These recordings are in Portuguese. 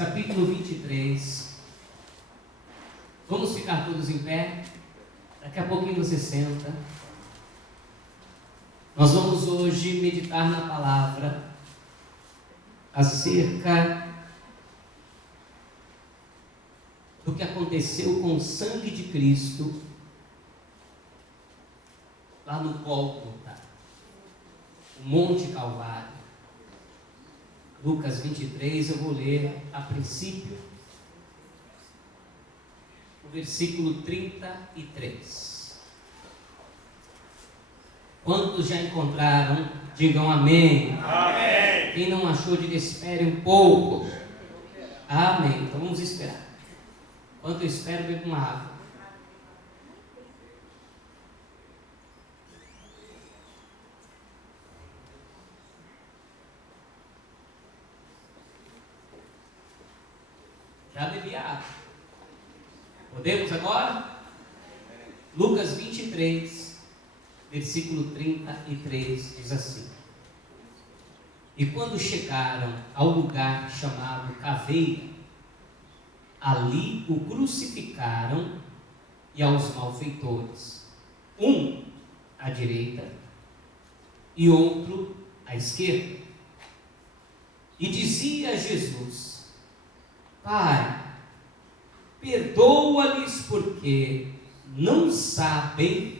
capítulo 23. Vamos ficar todos em pé. Daqui a pouquinho você senta. Nós vamos hoje meditar na palavra acerca do que aconteceu com o sangue de Cristo lá no Gólgota, o Monte Calvário. Lucas 23, eu vou ler a princípio o versículo 33. Quantos já encontraram, digam amém. Amém. Quem não achou, diga espere um pouco. Amém. Então vamos esperar. Enquanto eu espero, bebo uma água. Já bebi a água. Podemos agora? Lucas 23, versículo 33, diz assim: E quando chegaram ao lugar chamado Caveira, ali o crucificaram e aos malfeitores, um à direita e outro à esquerda. E dizia Jesus: Pai, perdoa-lhes porque não sabem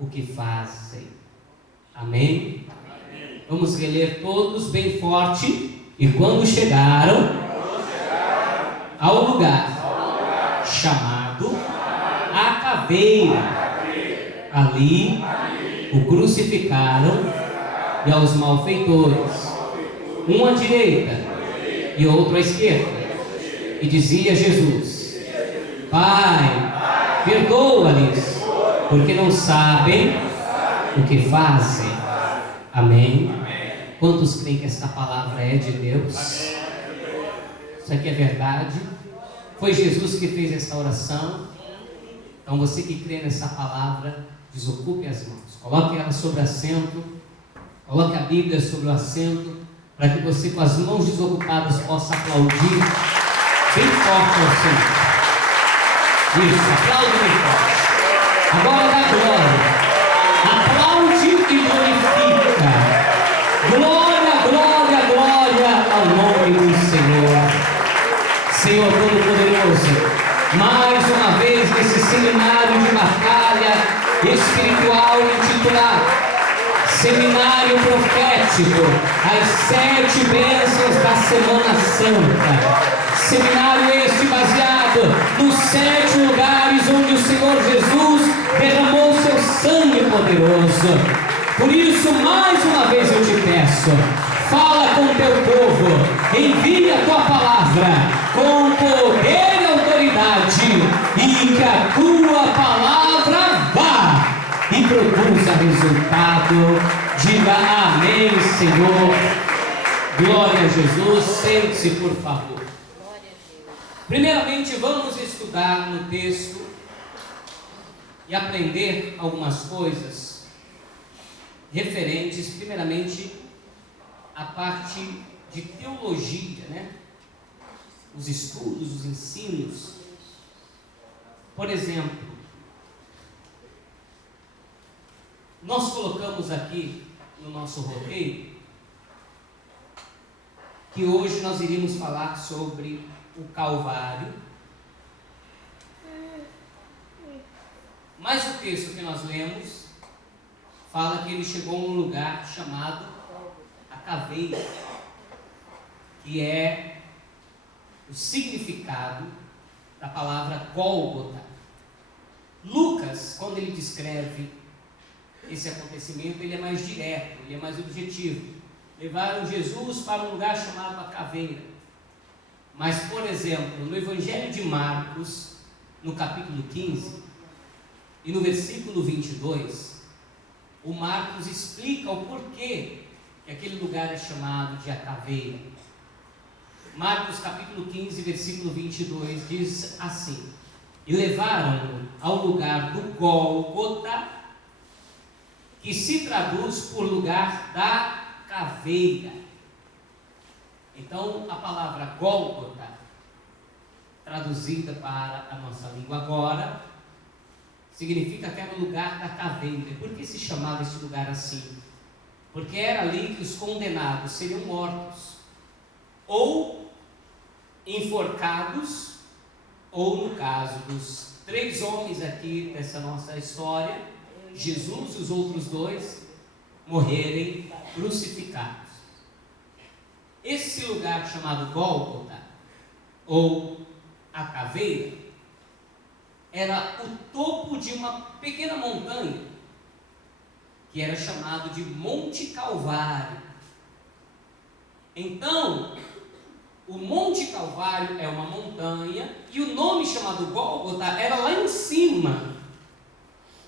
o que fazem. Amém? Amém. Vamos reler todos bem forte. E quando chegaram ao lugar chamado a Caveira, ali o crucificaram e aos malfeitores, um à direita e outro à esquerda. E dizia Jesus: Pai, perdoa-lhes, porque não sabem o que fazem. Amém? Quantos creem que esta palavra é de Deus? Isso aqui é verdade. Foi Jesus que fez essa oração. Então você que crê nessa palavra, desocupe as mãos, coloque ela sobre o assento, coloque a Bíblia sobre o assento, para que você com as mãos desocupadas possa aplaudir bem forte ao Senhor. Isso, aplaude bem forte. Agora dá glória. Aplaude e glorifica. Glória, glória, glória ao nome do Senhor. Senhor Todo-Poderoso, mais uma vez nesse seminário de batalha espiritual intitulado Seminário Profético, as 7 bênçãos da Semana Santa. Seminário este baseado nos 7 lugares onde o Senhor Jesus derramou seu sangue poderoso. Por isso, mais uma vez eu te peço, fala com o teu povo, envia a tua palavra com poder e autoridade, e que a tua palavra vá e produza resultado. Diga amém, Senhor. Glória a Jesus. Sente-se, por favor. Primeiramente, vamos estudar no texto e aprender algumas coisas referentes, primeiramente, à parte de teologia, né? Os estudos, os ensinos. Por exemplo, nós colocamos aqui no nosso roteiro que hoje nós iríamos falar sobre o Calvário, mas o texto que nós lemos fala que ele chegou a um lugar chamado a Caveira, que é o significado da palavra Gólgota. Lucas, quando ele descreve esse acontecimento, ele é mais direto, ele é mais objetivo. Levaram Jesus para um lugar chamado a Caveira. Mas, por exemplo, no Evangelho de Marcos, no capítulo 15, e no versículo 22, o Marcos explica o porquê que aquele lugar é chamado de a Caveira. Marcos capítulo 15, versículo 22, diz assim: E levaram-no ao lugar do Gólgota, que se traduz por lugar da caveira. Então, a palavra Gólgota traduzida para a nossa língua agora, significa que era o lugar da caveira. Por que se chamava esse lugar assim? Porque era ali que os condenados seriam mortos, ou enforcados, ou no caso dos 3 homens aqui dessa nossa história, Jesus e os outros 2 morrerem crucificados. Esse lugar chamado Gólgota, ou a caveira, era o topo de uma pequena montanha, que era chamado de Monte Calvário. Então, o Monte Calvário é uma montanha, e o nome chamado Gólgota era lá em cima,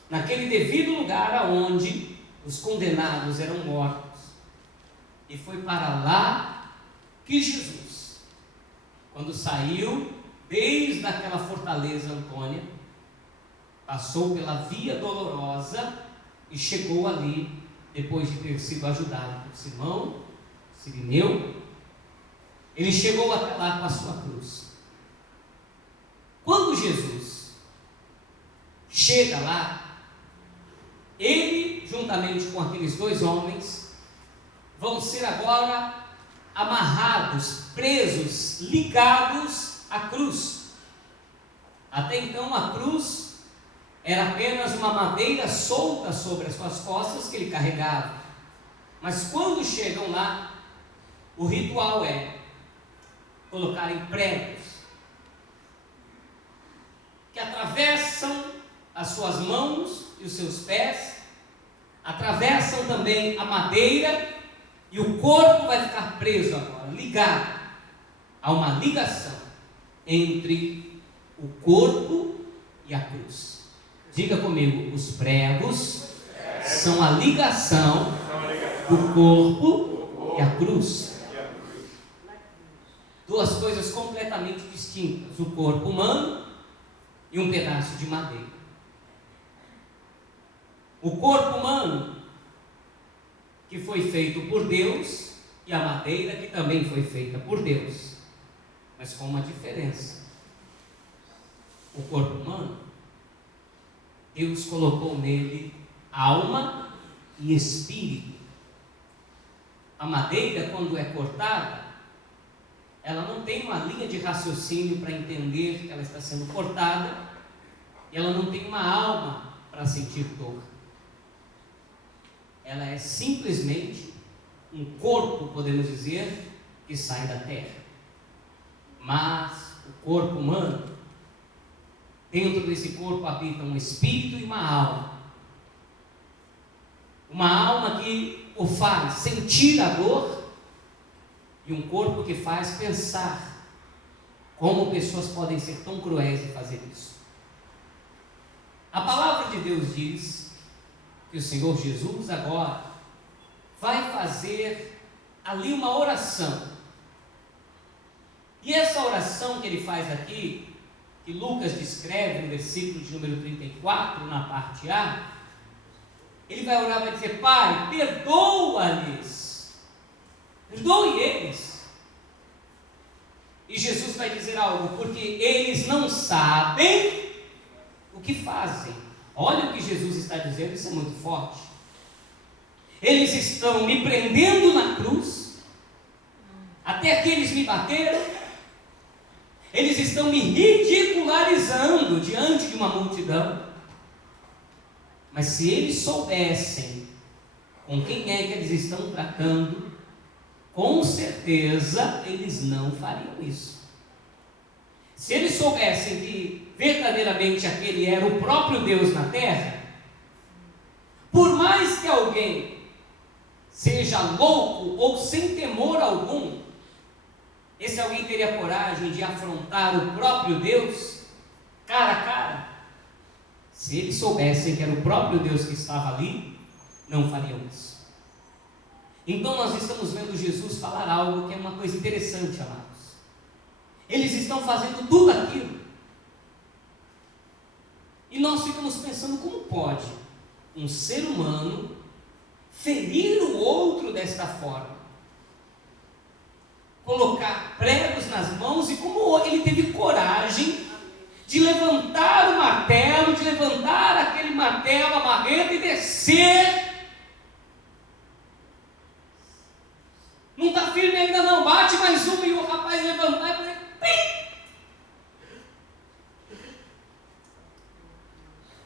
naquele devido lugar aonde os condenados eram mortos. E foi para lá que Jesus, quando saiu desde aquela fortaleza Antônia, passou pela Via Dolorosa e chegou ali, depois de ter sido ajudado por Simão, Cirineu, ele chegou até lá com a sua cruz. Quando Jesus chega lá, ele, juntamente com aqueles 2 homens, vão ser agora amarrados, presos, ligados à cruz. Até então a cruz era apenas uma madeira solta sobre as suas costas que ele carregava. Mas quando chegam lá, o ritual é colocarem pregos que atravessam as suas mãos e os seus pés, atravessam também a madeira, e o corpo vai ficar preso agora, ligado. Há uma ligação entre o corpo e a cruz. Diga comigo: os pregos são a ligação do corpo e a cruz. 2 coisas completamente distintas: o corpo humano e um pedaço de madeira. O corpo humano, que foi feito por Deus, e a madeira, que também foi feita por Deus, mas com uma diferença. O corpo humano, Deus colocou nele alma e espírito. A madeira, quando é cortada, ela não tem uma linha de raciocínio para entender que ela está sendo cortada, e ela não tem uma alma para sentir dor. Ela é simplesmente um corpo, podemos dizer, que sai da terra. Mas o corpo humano, dentro desse corpo habita um espírito e uma alma. Uma alma que o faz sentir a dor, e um corpo que faz pensar como pessoas podem ser tão cruéis e fazer isso. A palavra de Deus diz que o Senhor Jesus agora vai fazer ali uma oração. E essa oração que ele faz aqui, que Lucas descreve no versículo de número 34, na parte A, ele vai orar e vai dizer: Pai, perdoa-lhes, perdoe eles. E Jesus vai dizer algo: porque eles não sabem o que fazem. Olha o que Jesus está dizendo, isso é muito forte. Eles estão me prendendo na cruz, até que eles me bateram, eles estão me ridicularizando diante de uma multidão. Mas se eles soubessem com quem é que eles estão tratando, com certeza eles não fariam isso. Se eles soubessem que verdadeiramente aquele era o próprio Deus na terra, por mais que alguém seja louco ou sem temor algum, esse alguém teria coragem de afrontar o próprio Deus cara a cara. Se eles soubessem que era o próprio Deus que estava ali, não fariam isso. Então nós estamos vendo Jesus falar algo que é uma coisa interessante, amados. Eles estão fazendo tudo aquilo, e nós ficamos pensando: como pode um ser humano ferir o outro desta forma? Colocar pregos nas mãos, e como ele teve coragem de levantar o martelo, de levantar aquele martelo, a marreta e descer. Não está firme ainda não, bate mais uma e o rapaz levantar e fazer pim.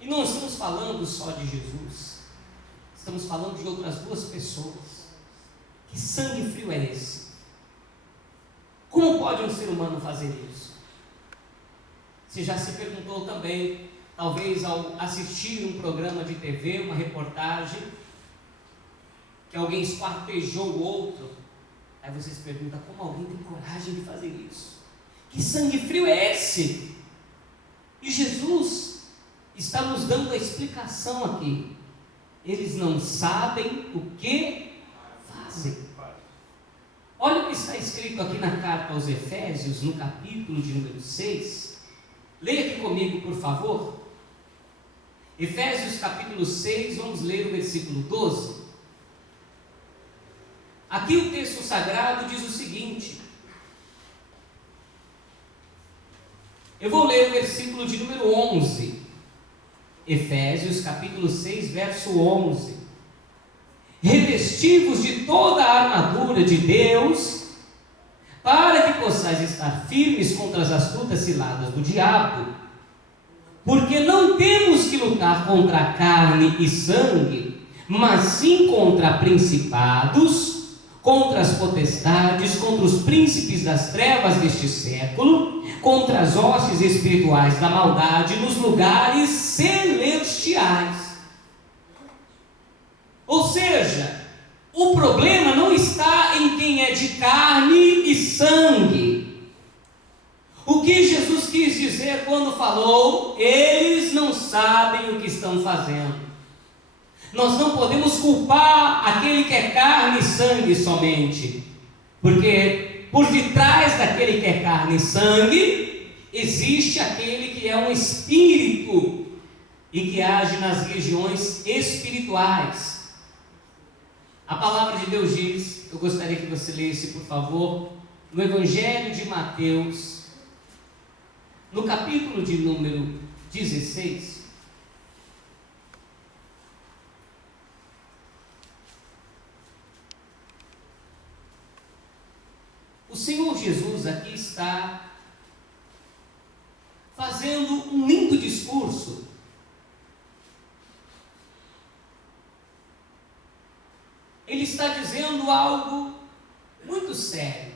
E não estamos falando só de Jesus, estamos falando de outras duas pessoas. Que sangue frio é esse? Como pode um ser humano fazer isso? Você já se perguntou também, talvez ao assistir um programa de TV, uma reportagem, que alguém esquartejou o outro, aí você se pergunta, como alguém tem coragem de fazer isso? Que sangue frio é esse? E Jesus está nos dando a explicação aqui. Eles não sabem o que fazem. Olha o que está escrito aqui na carta aos Efésios, no capítulo de número 6. Leia aqui comigo, por favor. Efésios capítulo 6, vamos ler o versículo 12. Aqui o texto sagrado diz o seguinte. Eu vou ler o versículo de número 11. Efésios capítulo 6, verso 11. Revestivos de toda a armadura de Deus, para que possais estar firmes contra as astutas ciladas do diabo, porque não temos que lutar contra carne e sangue, mas sim contra principados, contra as potestades, contra os príncipes das trevas deste século, contra as hostes espirituais da maldade nos lugares celestiais. Ou seja, o problema não está em quem é de carne e sangue. O que Jesus quis dizer quando falou, eles não sabem o que estão fazendo. Nós não podemos culpar aquele que é carne e sangue somente, porque por detrás daquele que é carne e sangue, existe aquele que é um espírito e que age nas regiões espirituais. A palavra de Deus diz, eu gostaria que você lesse, por favor, no Evangelho de Mateus, no capítulo de número 16. O Senhor Jesus aqui está fazendo um lindo discurso. Ele está dizendo algo muito sério.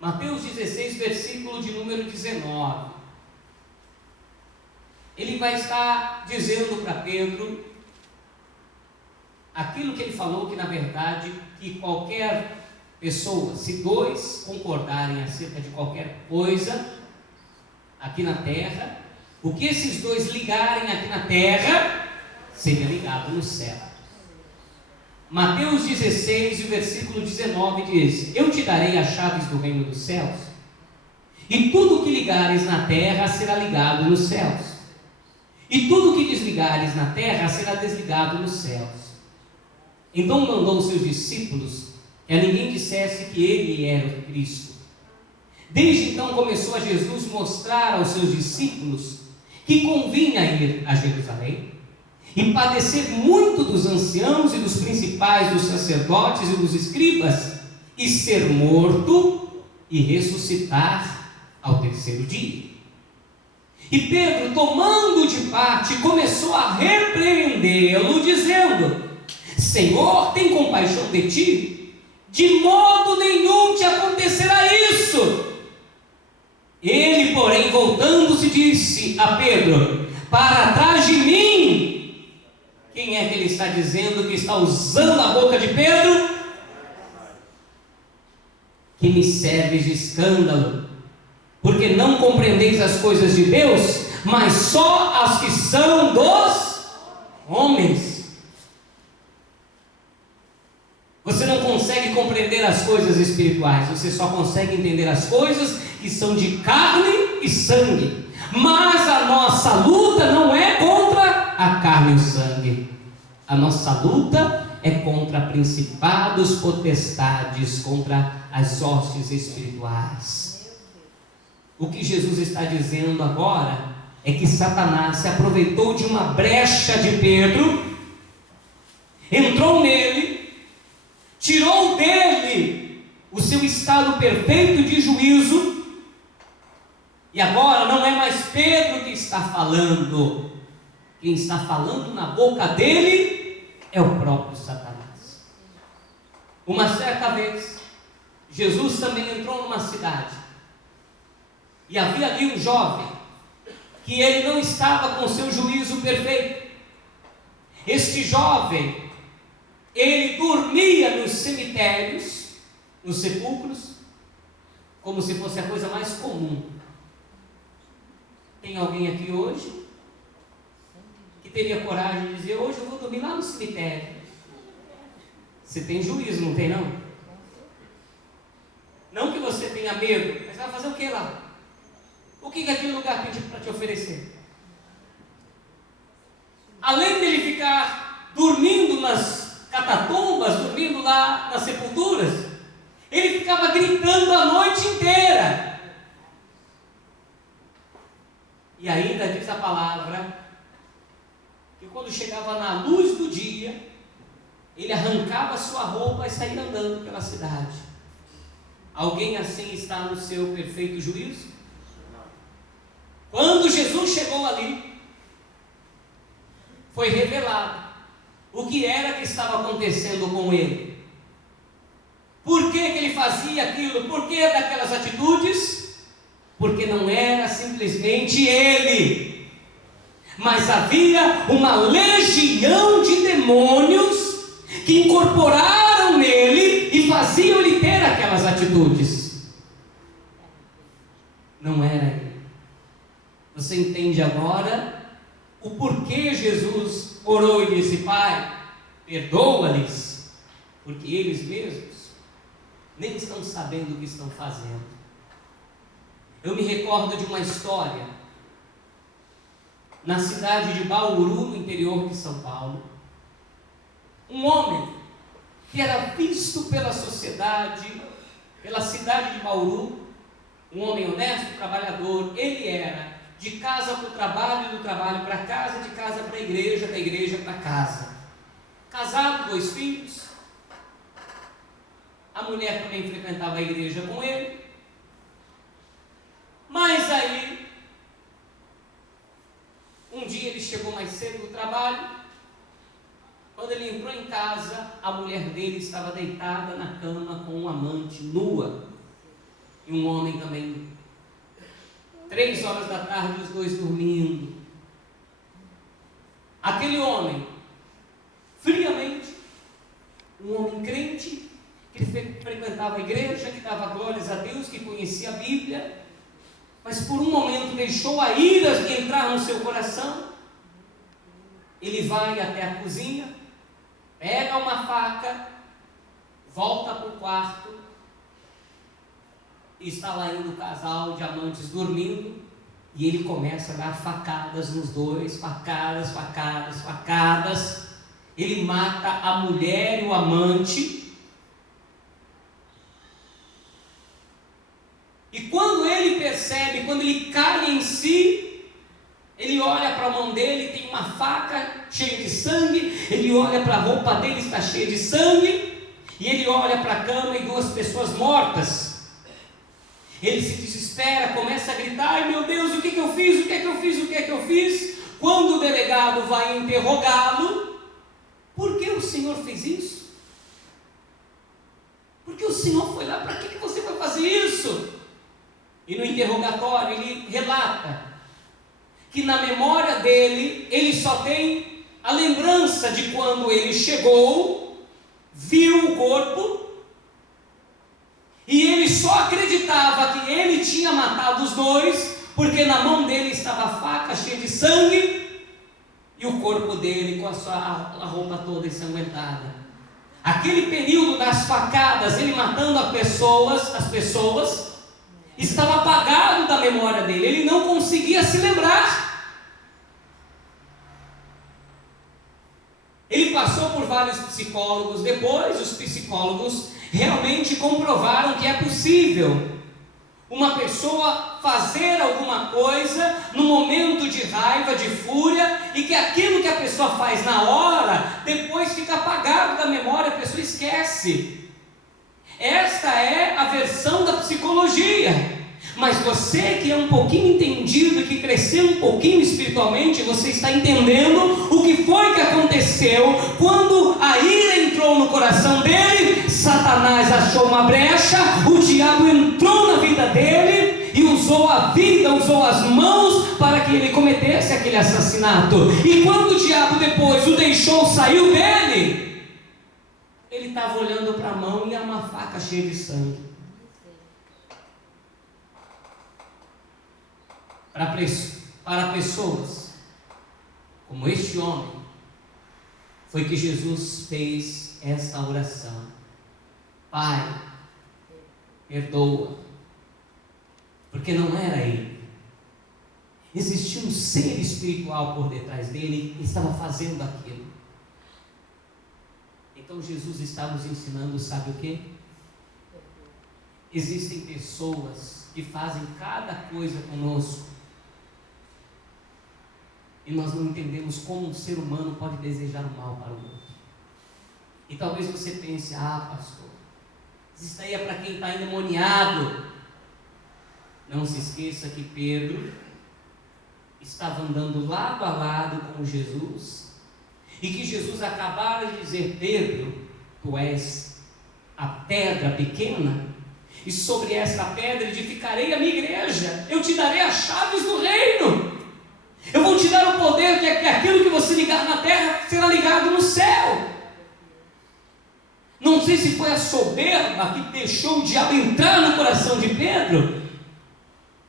Mateus 16, versículo de número 19. Ele vai estar dizendo para Pedro aquilo que ele falou, que na verdade, que qualquer pessoa, se dois concordarem acerca de qualquer coisa aqui na terra, o que esses dois ligarem aqui na terra, seria ligado no céu. Mateus 16, o versículo 19 diz: eu te darei as chaves do reino dos céus, e tudo o que ligares na terra será ligado nos céus, e tudo o que desligares na terra será desligado nos céus. Então mandou os seus discípulos que a ninguém dissesse que ele era o Cristo. Desde então começou a Jesus mostrar aos seus discípulos que convinha ir a Jerusalém e padecer muito dos anciãos e dos principais, dos sacerdotes e dos escribas, e ser morto e ressuscitar ao terceiro dia. E Pedro, tomando de parte, começou a repreendê-lo, dizendo: Senhor, tem compaixão de ti? De modo nenhum te acontecerá isso. Ele, porém, voltando-se, disse a Pedro: para trás de mim. Quem é que ele está dizendo que está usando a boca de Pedro? Que me serves de escândalo, porque não compreendeis as coisas de Deus, mas só as que são dos homens. Você não consegue compreender as coisas espirituais, você só consegue entender as coisas que são de carne e sangue. Mas a nossa luta não é contra a carne e o sangue. A nossa luta é contra principados, potestades, contra as hostes espirituais. O que Jesus está dizendo agora é que Satanás se aproveitou de uma brecha de Pedro, entrou nele, tirou dele o seu estado perfeito de juízo, e agora não é mais Pedro que está falando. Quem está falando na boca dele é o próprio Satanás. Uma certa vez, Jesus também entrou numa cidade, e havia ali um jovem, que ele não estava com seu juízo perfeito. Este jovem, ele dormia nos cemitérios, nos sepulcros, como se fosse a coisa mais comum. Tem alguém aqui hoje que teria coragem de dizer: hoje eu vou dormir lá no cemitério? Você tem juízo, não tem não? Não que você tenha medo, mas vai fazer o que lá? O que aquele lugar tem para te oferecer? Além dele ficar dormindo nas catatombas, dormindo lá nas sepulturas, ele ficava gritando a noite inteira. E ainda diz a palavra que quando chegava na luz do dia, ele arrancava sua roupa e saía andando pela cidade. Alguém assim está no seu perfeito juízo? Quando Jesus chegou ali, foi revelado o que era que estava acontecendo com ele. Por que ele fazia aquilo? Por que daquelas atitudes? Porque não era simplesmente ele, mas havia uma legião de demônios que incorporaram nele e faziam ele ter aquelas atitudes. Não era ele. Você entende agora o porquê Jesus orou e disse: Pai, perdoa-lhes, porque eles mesmos nem estão sabendo o que estão fazendo. Eu me recordo de uma história na cidade de Bauru, no interior de São Paulo. Um homem que era visto pela sociedade, pela cidade de Bauru, um homem honesto, trabalhador. Ele era de casa para o trabalho, do trabalho para casa, de casa para a igreja, da igreja para casa. Casado, 2 filhos. A mulher também frequentava a igreja com ele. Mas aí, um dia ele chegou mais cedo do trabalho. Quando ele entrou em casa, a mulher dele estava deitada na cama com um amante, nua. E um homem também. 3 horas da tarde, os dois dormindo. Aquele homem, friamente, um homem crente, que frequentava a igreja, que dava glórias a Deus, que conhecia a Bíblia, mas por um momento deixou a ira entrar no seu coração. Ele vai até a cozinha, pega uma faca, volta para o quarto, e está lá indo o casal de amantes dormindo, e ele começa a dar facadas nos dois, facadas. Ele mata a mulher e o amante. E quando ele percebe, quando ele cai em si, ele olha para a mão dele, tem uma faca cheia de sangue. Ele olha para a roupa dele, está cheia de sangue. E ele olha para a cama e 2 pessoas mortas. Ele se desespera, começa a gritar: ai meu Deus, o que eu fiz? O que eu fiz? Quando o delegado vai interrogá-lo: por que o senhor fez isso? Por que o senhor foi lá? Para que você foi fazer isso? E no interrogatório ele relata que na memória dele, ele só tem a lembrança de quando ele chegou, viu o corpo, e ele só acreditava que ele tinha matado os 2, porque na mão dele estava a faca cheia de sangue, e o corpo dele com a roupa toda ensanguentada. Aquele período das facadas, ele matando as pessoas, estava apagado da memória dele, ele não conseguia se lembrar. Ele passou por vários psicólogos. Depois, os psicólogos realmente comprovaram que é possível uma pessoa fazer alguma coisa no momento de raiva, de fúria, e que aquilo que a pessoa faz na hora, depois fica apagado da memória, a pessoa esquece. Esta é a versão da psicologia. Mas você que é um pouquinho entendido, que cresceu um pouquinho espiritualmente, você está entendendo o que foi que aconteceu quando a ira entrou no coração dele. Satanás achou uma brecha, o diabo entrou na vida dele e usou a vida, usou as mãos para que ele cometesse aquele assassinato. E quando o diabo depois o deixou, saiu dele, ele estava olhando para a mão e uma faca cheia de sangue. Para pessoas como este homem, foi que Jesus fez esta oração: Pai, perdoa, porque não era ele, existia um ser espiritual por detrás dele que estava fazendo aquilo. Então Jesus está nos ensinando, sabe o que? Existem pessoas que fazem cada coisa conosco e nós não entendemos como um ser humano pode desejar o mal para o outro. E talvez você pense: ah, pastor, isso aí é para quem está endemoniado. Não se esqueça que Pedro estava andando lado a lado com Jesus, e que Jesus acabara de dizer: Pedro, tu és a pedra pequena, e sobre esta pedra edificarei a minha igreja, eu te darei as chaves do reino. Eu vou te dar o poder de que aquilo que você ligar na terra será ligado no céu. Não sei se foi a soberba que deixou o diabo entrar no coração de Pedro,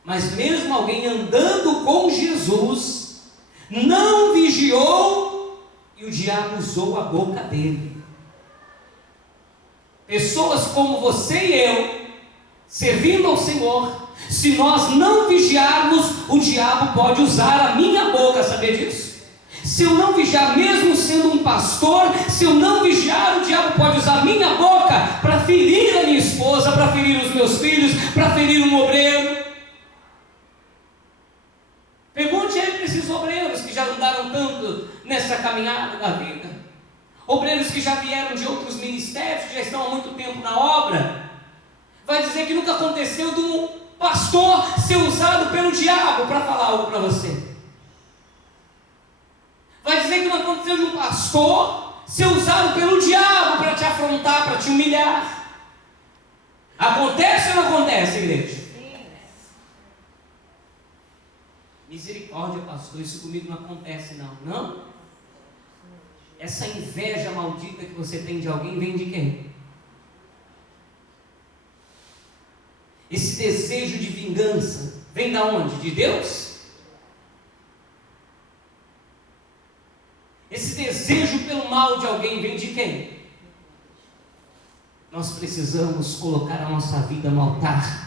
mas mesmo alguém andando com Jesus não vigiou e o diabo usou a boca dele. Pessoas como você e eu, servindo ao Senhor, se nós não vigiarmos, o diabo pode usar a minha boca, sabia disso? Se eu não vigiar, mesmo sendo um pastor, se eu não vigiar, o diabo pode usar a minha boca para ferir a minha esposa, para ferir os meus filhos, para ferir um obreiro. Pergunte aí para esses obreiros que já andaram tanto nessa caminhada da vida, obreiros que já vieram de outros ministérios, que já estão há muito tempo na obra. Vai dizer que nunca aconteceu de um pastor ser usado pelo diabo para falar algo para você. Vai dizer que não aconteceu de um pastor ser usado pelo diabo para te afrontar, para te humilhar. Acontece ou não acontece, igreja? Misericórdia, pastor, isso comigo não acontece não. Não? Essa inveja maldita que você tem de alguém vem de quem? Esse desejo de vingança vem da onde? De Deus? Esse desejo pelo mal de alguém vem de quem? Nós precisamos colocar a nossa vida no altar,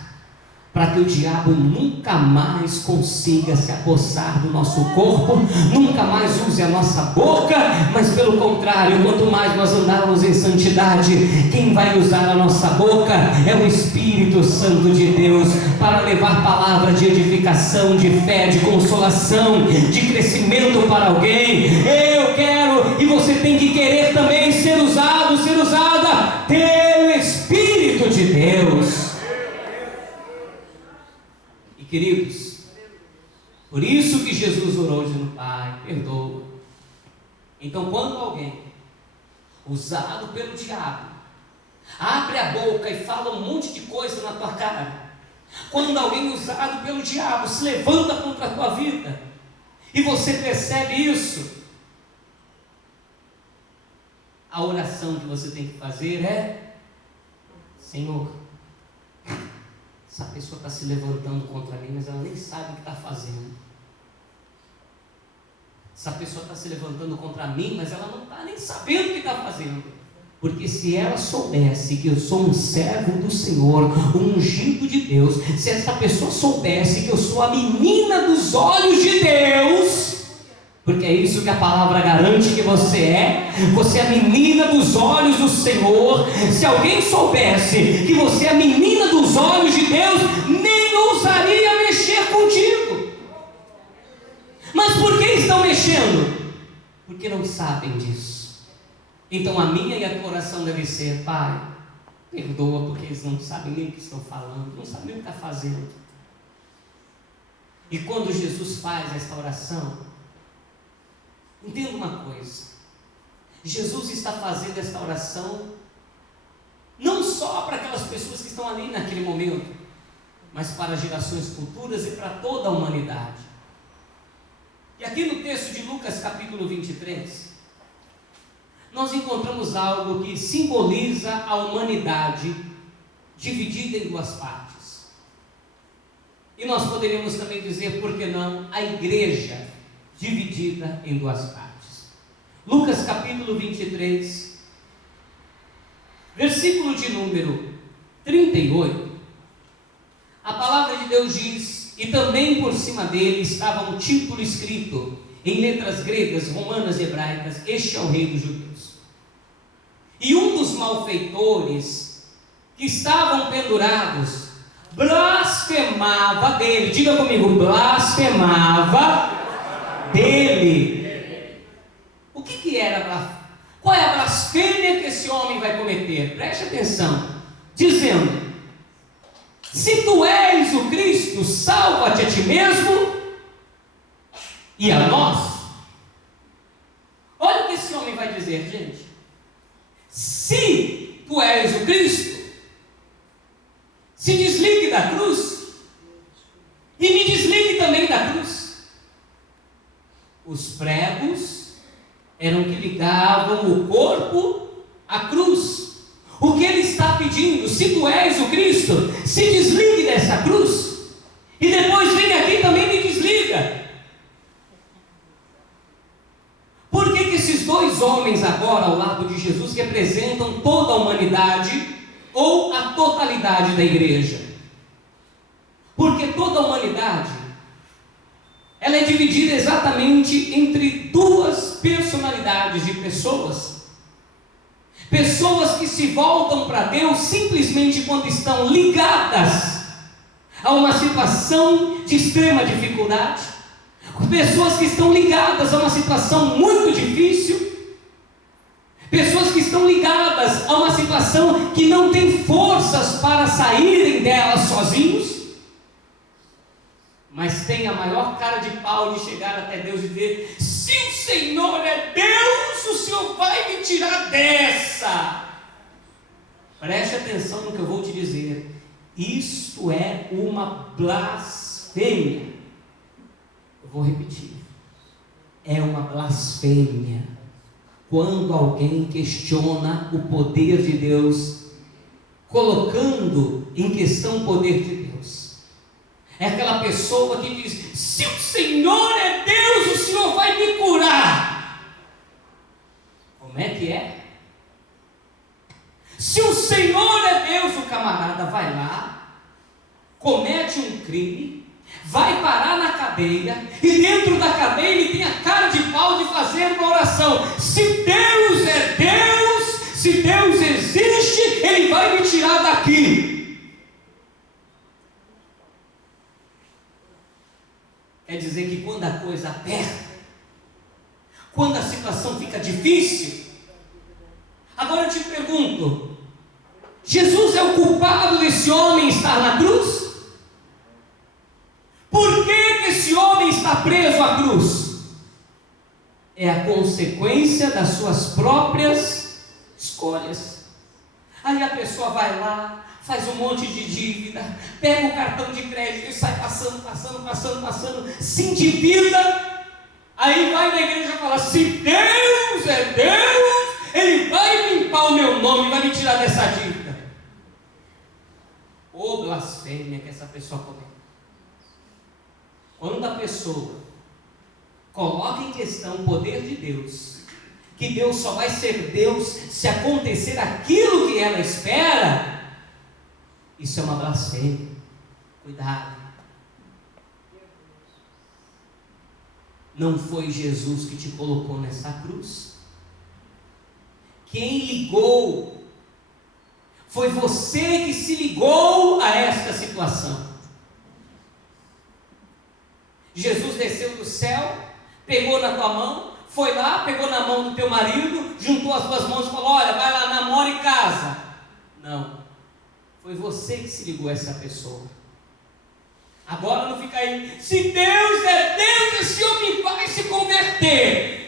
para que o diabo nunca mais consiga se apossar do nosso corpo, nunca mais use a nossa boca, mas pelo contrário, quanto mais nós andarmos em santidade, quem vai usar a nossa boca é o Espírito Santo de Deus, para levar palavra de edificação, de fé, de consolação, de crescimento para alguém. Eu quero, e você tem que querer também ser usado, ser usada pelo Espírito de Deus. Queridos, por isso que Jesus orou dizendo: Pai, perdoa. Então, quando alguém usado pelo diabo abre a boca e fala um monte de coisa na tua cara, quando alguém usado pelo diabo se levanta contra a tua vida e você percebe isso, a oração que você tem que fazer é: Senhor, essa pessoa está se levantando contra mim, mas ela nem sabe o que está fazendo. Essa pessoa está se levantando contra mim, mas ela não está nem sabendo o que está fazendo. Porque se ela soubesse que eu sou um servo do Senhor, um ungido de Deus, se essa pessoa soubesse que eu sou a menina dos olhos de Deus, porque é isso que a palavra garante que você é a menina dos olhos do Senhor. Se alguém soubesse que você é a menina dos olhos de Deus, nem sabem disso. Então a minha e a tua oração deve ser: Pai, perdoa, porque eles não sabem nem o que estão falando, não sabem nem o que está fazendo. E quando Jesus faz essa oração, entenda uma coisa: Jesus está fazendo esta oração não só para aquelas pessoas que estão ali naquele momento, mas para gerações futuras e para toda a humanidade. E aqui no texto de Lucas capítulo 23, nós encontramos algo que simboliza a humanidade dividida em duas partes. E nós poderíamos também dizer, por que não, a igreja dividida em duas partes. Lucas capítulo 23, versículo de número 38, a palavra de Deus diz: e também por cima dele estava um título escrito em letras gregas, romanas e hebraicas: este é o rei dos judeus. E um dos malfeitores que estavam pendurados blasfemava dele. Diga comigo: blasfemava dele. O que era blasfêmia? Qual é a blasfêmia que esse homem vai cometer? Preste atenção. Dizendo: se tu és o Cristo, salva-te a ti mesmo e a nós. Olha o que esse homem vai dizer, gente. Se tu és o Cristo, se desligue da cruz e me desligue também da cruz. Os pregos eram que ligavam o corpo à cruz. O que ele está pedindo: se tu és o Cristo, se desligue dessa cruz e depois vem aqui e também me desliga. Por que esses dois homens agora ao lado de Jesus representam toda a humanidade ou a totalidade da igreja? Porque toda a humanidade, ela é dividida exatamente entre duas personalidades de pessoas. Pessoas que se voltam para Deus simplesmente quando estão ligadas a uma situação de extrema dificuldade. Pessoas que estão ligadas a uma situação muito difícil. Pessoas que estão ligadas a uma situação que não tem forças para saírem dela sozinhos, mas tem a maior cara de pau de chegar até Deus e dizer: se o Senhor é Deus, o Senhor vai me tirar dessa. Preste atenção no que eu vou te dizer. Isto é uma blasfêmia. Eu vou repetir. É uma blasfêmia quando alguém questiona o poder de Deus, colocando em questão o poder de Deus. É aquela pessoa que diz: se o Senhor é Deus, o Senhor vai me curar. Como é que é? Se o Senhor é Deus, o camarada vai lá, comete um crime, vai parar na cadeia, e dentro da cadeia ele tem a cara de pau de fazer uma oração: se Deus é Deus, se Deus existe, Ele vai me tirar daqui. Quer dizer que quando a coisa aperta, quando a situação fica difícil, agora eu te pergunto: Jesus é o culpado desse homem estar na cruz? Por que esse homem está preso à cruz? É a consequência das suas próprias escolhas. Aí a pessoa vai lá, faz um monte de dívida, pega o cartão de crédito e sai passando, se endivida. Aí vai na igreja e fala: se Deus é Deus, Ele vai limpar o meu nome, vai me tirar dessa dívida. Ô blasfêmia que essa pessoa comete. Quando a pessoa coloca em questão o poder de Deus, que Deus só vai ser Deus se acontecer aquilo que ela espera, isso é uma blasfêmia. Cuidado. Não foi Jesus que te colocou nessa cruz. Quem ligou foi você que se ligou a esta situação. Jesus desceu do céu, pegou na tua mão, foi lá, pegou na mão do teu marido, juntou as duas mãos e falou: olha, vai lá, namora e casa. Não, foi você que se ligou a essa pessoa. Agora não fica aí, se Deus é Deus, esse homem vai se converter.